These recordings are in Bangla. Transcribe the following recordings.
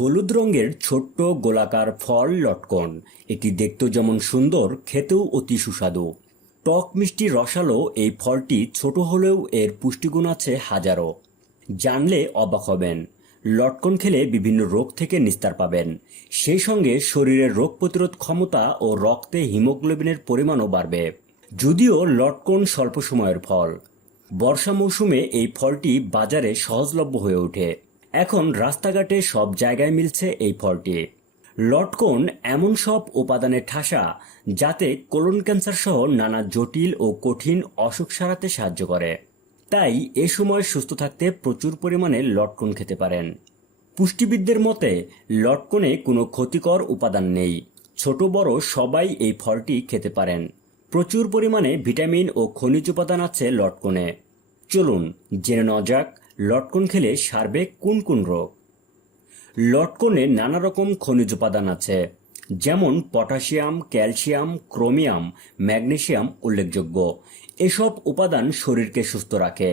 হলুদ রঙের ছোট্ট গোলাকার ফল লটকন। এটি দেখতেও যেমন সুন্দর, খেতেও অতি সুস্বাদু। টক মিষ্টি রসালো এই ফলটি ছোট হলেও এর পুষ্টিগুণ আছে হাজারো। জানলে অবাক হবেন। লটকন খেলে বিভিন্ন রোগ থেকে নিস্তার পাবেন। সেই সঙ্গে শরীরের রোগ প্রতিরোধ ক্ষমতা ও রক্তে হিমোগ্লোবিনের পরিমাণও বাড়বে। যদিও লটকন স্বল্প সময়ের ফল। বর্ষা মৌসুমে এই ফলটি বাজারে সহজলভ্য হয়ে ওঠে। এখন রাস্তাঘাটে সব জায়গায় মিলছে এই ফলটি। লটকন এমন সব উপাদানে ঠাসা, যাতে কোলন ক্যান্সার সহ নানা জটিল ও কঠিন অসুখ সারাতে সাহায্য করে। তাই এ সময় সুস্থ থাকতে প্রচুর পরিমাণে লটকন খেতে পারেন। পুষ্টিবিদদের মতে, লটকনে কোনো ক্ষতিকর উপাদান নেই। ছোট বড় সবাই এই ফলটি খেতে পারেন। প্রচুর পরিমাণে ভিটামিন ও খনিজ উপাদান আছে লটকনে। চলুন, জেনে নেওয়া যাক লটকন খেলে সারবে কোন কোন রোগ? লটকনে নানা রকম খনিজ উপাদান আছে, যেমন পটাশিয়াম, ক্যালসিয়াম, ক্রোমিয়াম, ম্যাগনেসিয়াম উল্লেখযোগ্য। এসব উপাদান শরীরকে সুস্থ রাখে।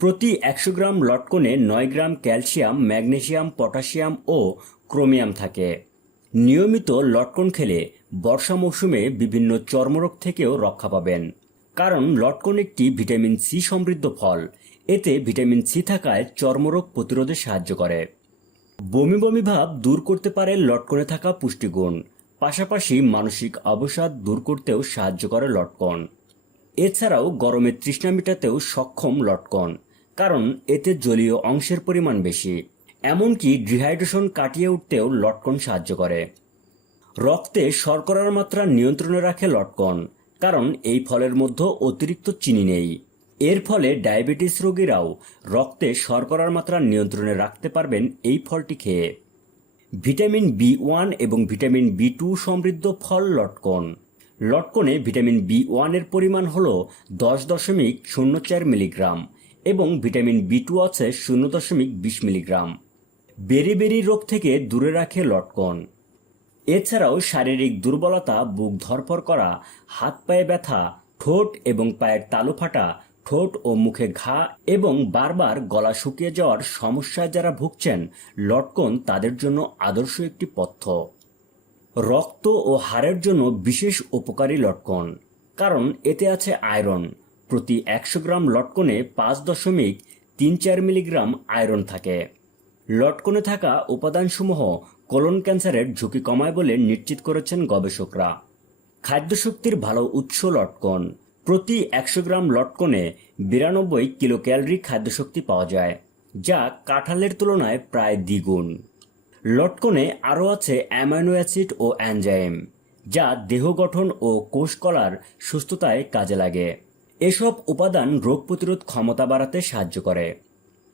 প্রতি একশো গ্রাম লটকনে নয় গ্রাম ক্যালসিয়াম ম্যাগনেশিয়াম পটাশিয়াম ও ক্রোমিয়াম থাকে। নিয়মিত লটকন খেলে বর্ষা মৌসুমে বিভিন্ন চর্মরোগ থেকেও রক্ষা পাবেন। কারণ লটকন একটি ভিটামিন সি সমৃদ্ধ ফল। এতে ভিটামিন সি থাকায় চর্মরোগ প্রতিরোধে সাহায্য করে। বমি বমি ভাব দূর করতে পারে লটকনে থাকা পুষ্টিগুণ। পাশাপাশি মানসিক অবসাদ দূর করতেও সাহায্য করে লটকন। এছাড়াও গরমে তৃষ্ণা মেটাতেও সক্ষম লটকন, কারণ এতে জলীয় অংশের পরিমাণ বেশি। এমনকি ডিহাইড্রেশন কাটিয়ে উঠতেও লটকন সাহায্য করে। রক্তে শর্করার মাত্রা নিয়ন্ত্রণে রাখে লটকন, কারণ এই ফলের মধ্যে অতিরিক্ত চিনি নেই। এর ফলে ডায়াবেটিস রোগীরাও রক্তে শর্করার মাত্রা নিয়ন্ত্রণে রাখতে পারবেন এই ফলটি খেয়ে। ভিটামিন বি ওয়ান এবং ভিটামিন বি টু সমৃদ্ধ ফল লটকন। লটকনে ভিটামিন বি ওয়ানের পরিমাণ হল দশ দশমিক শূন্য চার মিলিগ্রাম এবং ভিটামিন বি টু আছে শূন্য দশমিক বিশ মিলিগ্রাম। বেরি বেরি রোগ থেকে দূরে রাখে লটকন। এছাড়াও শারীরিক দুর্বলতা, বুক ধরফর করা, হাত পায়ে ব্যথা, ঠোঁট এবং পায়ের তালু ফাটা ঠোঁট ও মুখে ঘা এবং বারবার গলা শুকিয়ে যাওয়ার সমস্যায় যারা ভুগছেন, লটকন তাদের জন্য আদর্শ একটি পথ্য। রক্ত ও হাড়ের জন্য বিশেষ উপকারী লটকন, কারণ এতে আছে আয়রন। প্রতি একশো গ্রাম লটকনে পাঁচ দশমিক তিন চার মিলিগ্রাম আয়রন থাকে। লটকনে থাকা উপাদানসমূহ কোলন ক্যান্সারের ঝুঁকি কমায় বলে নিশ্চিত করেছেন গবেষকরা। খাদ্যশক্তির ভালো উৎস লটকন। প্রতি একশো গ্রাম লটকনে বিরানব্বই কিলো ক্যালরি খাদ্যশক্তি পাওয়া যায়, যা কাঁঠালের তুলনায় প্রায় দ্বিগুণ। লটকনে আরও আছে অ্যামাইনো অ্যাসিড ও অ্যানজাইম, যা দেহ গঠন ও কোষ কলার সুস্থতায় কাজে লাগে। এসব উপাদান রোগ প্রতিরোধ ক্ষমতা বাড়াতে সাহায্য করে।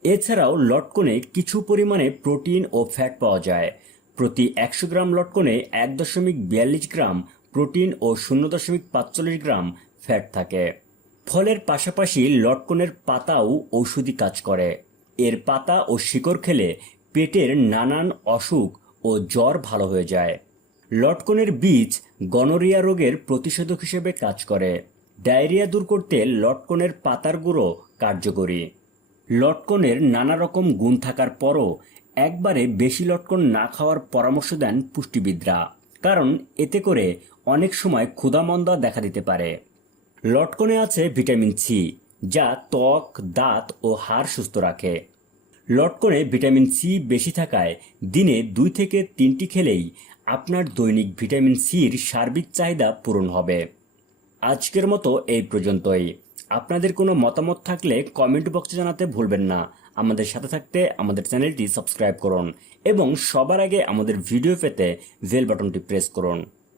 এছাড়াও লটকনে কিছু পরিমাণে প্রোটিন ও ফ্যাট পাওয়া যায়। প্রতি একশো গ্রাম লটকনে এক দশমিক বিয়াল্লিশ গ্রাম প্রোটিন ও শূন্য দশমিক পাঁচচল্লিশ গ্রাম ফ্যাট থাকে। ফলের পাশাপাশি লটকনের পাতাও ঔষধি কাজ করে। এর পাতা ও শিকড় খেলে পেটের নানান অসুখ ও জ্বর ভালো হয়ে যায়। লটকনের বীজ গনোরিয়া রোগের প্রতিষেধক হিসেবে কাজ করে। ডায়রিয়া দূর করতে লটকনের পাতার গুঁড়ো কার্যকরী। লটকনের নানা রকম গুণ থাকার পরও একবারে বেশি লটকন না খাওয়ার পরামর্শ দেন পুষ্টিবিদরা। কারণ এতে করে অনেক সময় ক্ষুধামন্দা দেখা দিতে পারে। লটকনে আছে ভিটামিন সি, যা ত্বক, দাঁত ও হাড় সুস্থ রাখে। লটকনে ভিটামিন সি বেশি থাকায় দিনে দুই থেকে তিনটি খেলেই আপনার দৈনিক ভিটামিন সির সার্বিক চাহিদা পূরণ হবে। আজকের মতো এই পর্যন্তই। আপনাদের কোনো মতামত থাকলে কমেন্ট বক্সে জানাতে ভুলবেন না। আমাদের সাথে থাকতে আমাদের চ্যানেলটি সাবস্ক্রাইব করুন এবং সবার আগে আমাদের ভিডিও পেতে বেল বাটনটি প্রেস করুন।